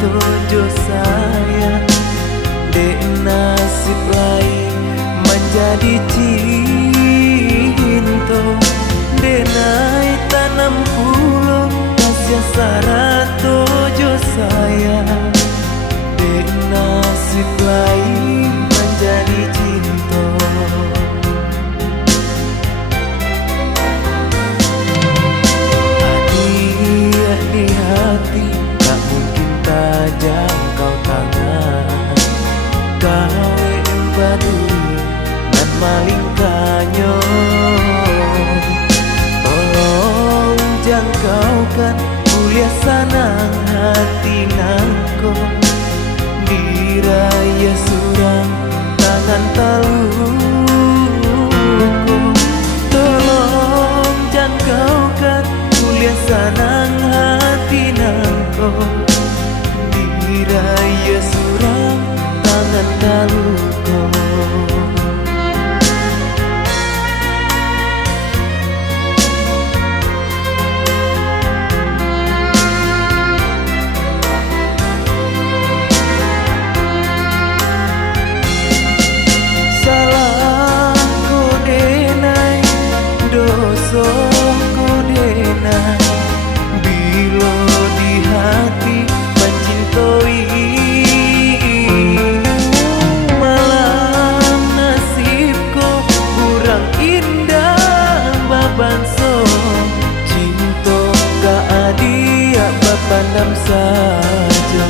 tojo saya, dek nasib lain menjadi cinta. Denai tanam pulau kasih syarat tojo saya, dek nasib lain menjadi cinta. Hadiah di hati tak mungkin tak jangkau tangan, gawe badui nan maling kanyo. Tolong jangkaukan mulia sanang hati nangko, diraya surang tangan taluku. Tolong jangkaukan mulia sanang hati nangko, diraya surang tangan taluku. Bila di hati mencintoi, malam nasibku kurang indah babanso. Cinta gak adia bapandam saja.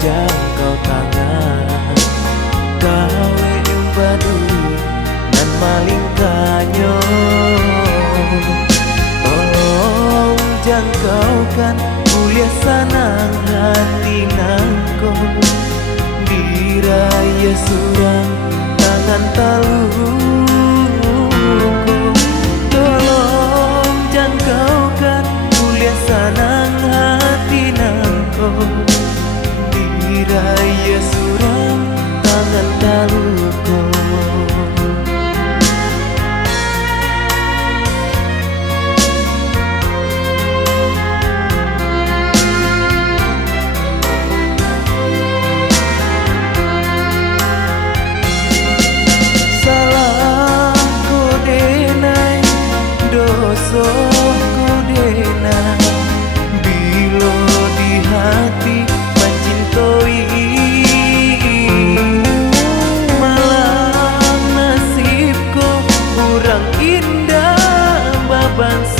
Jangkau tangan, gawe badui dan maling kanyo. Tolong jangkaukan mulia sanang hati nangko, diraya surang tangan taluku. Tolong jangkaukan mulia sanang hati nangko, diraya surang tangan taluku. Salahku denai, dosaku denai, bila di hati mencintoi, malam nasibku kurang indah babanso.